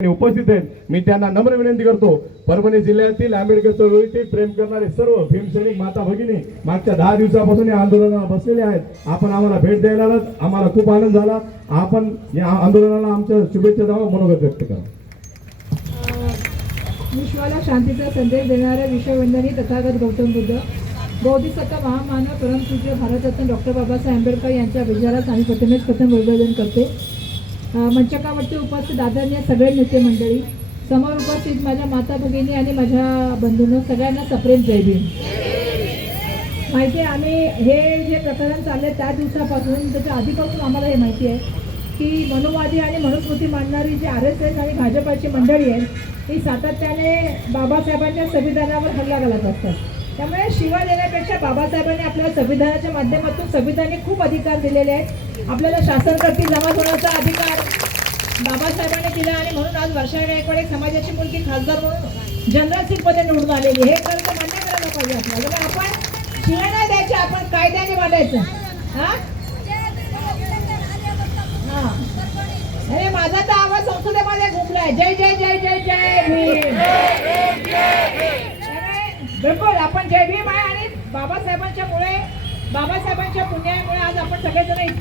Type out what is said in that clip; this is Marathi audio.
उपस्थित आहेत. मी त्यांना नम्र विनंती करतो परभणी जिल्ह्यातील आंबेडकर चळवळीतील प्रेम करणारे सर्व भीमसैनिक माता भगिनी मागच्या दहा दिवसापासून या आंदोलनाला बसलेले आहेत. आपण आम्हाला भेट द्यायला आलात आम्हाला खूप आनंद झाला. आपण या आंदोलनाला आमच्या शुभेच्छा द्यावा मनोगत व्यक्त करा. विश्वाला शांतीचा संदेश देणाऱ्या विश्ववंदनी तथागत गौतम बुद्ध बौद्धिसत्ता महामानव परमपूज्य भारतरत्न डॉक्टर बाबासाहेब आंबेडकर यांच्या विचारात आम्ही प्रथमेच प्रथम अभिवादन करते. मंचकावरती उपस्थित आदरणीय सगळे नेते मंडळी समोर उपस्थित माझ्या माता भगिनी आणि माझ्या बंधूंनो सगळ्यांना सप्रेम जय भीम. माहिती आहे आम्ही हे जे प्रकरण चालले त्या दिवसापासून त्याच्या आधीपासून आम्हाला हे माहिती आहे की मनोवादी आणि मनुस्मृती मांडणारी जी आर एस एस आणि भाजपाची मंडळी आहे ही सातत्याने बाबासाहेबांच्या संविधानावर हल्ला घालत असतात. त्यामुळे शिवा देण्यापेक्षा बाबासाहेबांनी आपल्याला संविधानाच्या माध्यमातून संविधानाने खूप अधिकार दिलेले आहेत. आपल्याला शासनकर्ती जमा होण्याचा अधिकार बाबासाहेबांनी दिला आणि म्हणून आज वर्षा गायकवाड एक समाजाची मुलगी खासदार म्हणून जनरल सीटमध्ये निवडून आलेली हे कर्ज मान्य करायला पाहिजे आपल्याला. म्हणजे आपण शिवाय नाही द्यायचे आपण कायद्याने वाढायचं हां? हां. अरे माझा तर आवाज संसदेमध्ये घुमलाय जय जय जय जय जय भीम. बिलकुल आपण जय भीम आहे आणि बाबासाहेबांच्या मुळे बाबासाहेबांच्या पुण्यामुळे आज आपण सगळेजण इथपर्यंत